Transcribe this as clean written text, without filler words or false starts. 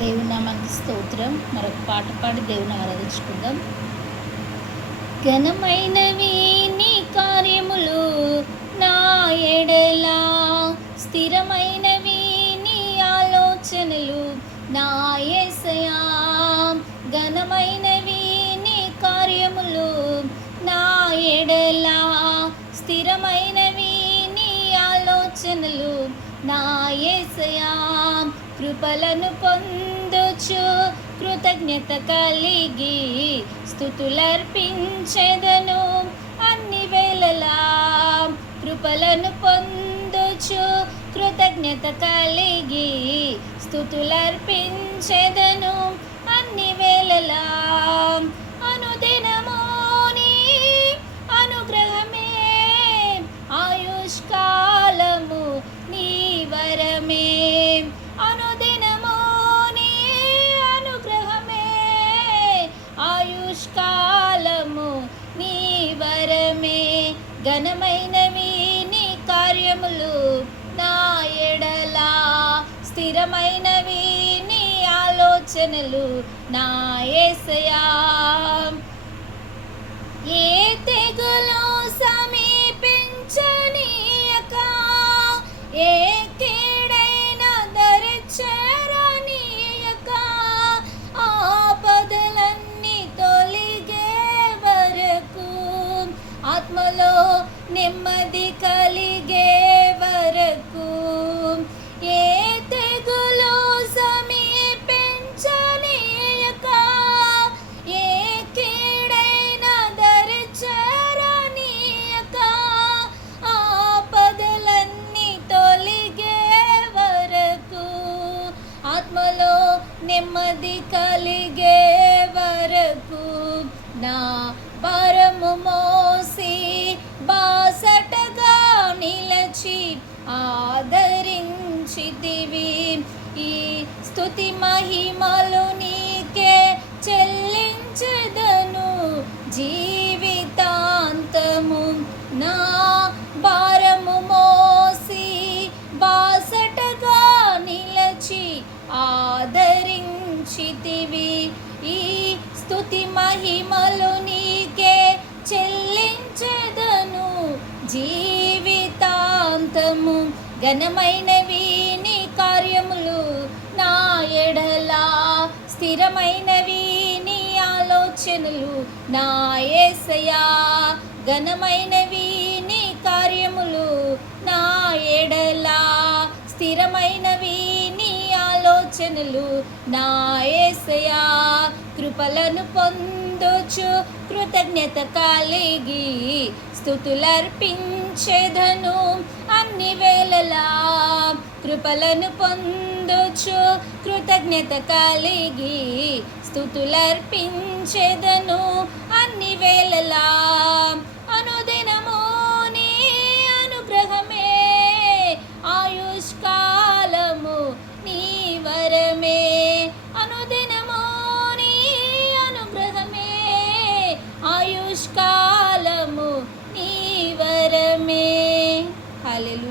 దేవుని నామానికి స్తోత్రం. మరొక పాట పాడి దేవుని ఆరాధించుకుందాం. ఘనమైనవి నీ కార్యములు నా ఎడల, స్థిరమైనవి నీ ఆలోచనలు నా యేసయ్యా. ఘనమైనవి నీ కార్యములు నా ఎడల, స్థిరమైనవి నీ ఆలోచనలు నా యేసయ్యా. కృపలను పొందుచు కృతజ్ఞత కలిగి స్తుతులర్పించెదను అన్ని వేళలా. కృపలను పొందుచు కృతజ్ఞత కలిగి స్తుతులర్పించెదను అన్ని వేళలా. అనుదినము నీ అనుగ్రహమే, ఆయుష్కాలము నీ వరమే. అనుదినము నీ అనుగ్రహమే, ఆయుష్కాలము నీ వరమే. ఘనమైనవి నీ కార్యములు నా ఎడల, స్థిరమైనవి నీ ఆలోచనలు నా యేసయ్యా. ఏ తెగులు సమీపించనీయక, ఏ కీడైన దరి చేరనీయక, ఆపదలన్నీ తొలిగే వరకు, ఆత్మలో నెమ్మది కలిగే వరకు. ఏ తెగులు సమీపించనీయక, ఏ కీడైన దరి చేరనీయక, ఆపదలన్నీ తొలిగే వరకు, ఆత్మలో నెమ్మది కలిగే వరకు. నా భారము మోసి బాసటగా నిలచి ఆదరించితివి. ఈ స్తుతి మహిమలు నీకే చెల్లించెదను జీవితాంతము. నా భారము మోసి బాసటగా నిలచి ఆదరించితివి. ఈ స్తుతి మహిమలు నీకే చెల్లించెదను జీవితాంతము. ఘనమైనవి నీ కార్యములు నా ఎడల, స్థిరమైనవి నీ ఆలోచనలు నా యేసయ్యా. ఘనమైనవి నీ కార్యములు నా ఎడల, స్థిరమైనవి నీ ఆలోచనలు నా యేసయ్యా. కృపలను పొందుచు కృతజ్ఞత కలిగి స్తుతులర్పించెదను అన్ని వేళలా. కృపలను పొందుచు కృతజ్ఞత కలిగి స్తుతులర్పించెదను అన్ని వేళలా. అనుదినము నీ అనుగ్రహమే, ఆయుష్కాలము నీ వరమే. అనుదినము నీ అనుగ్రహమే, ఆయుష్కాలము నీ వరమే. హల్లెలూయా.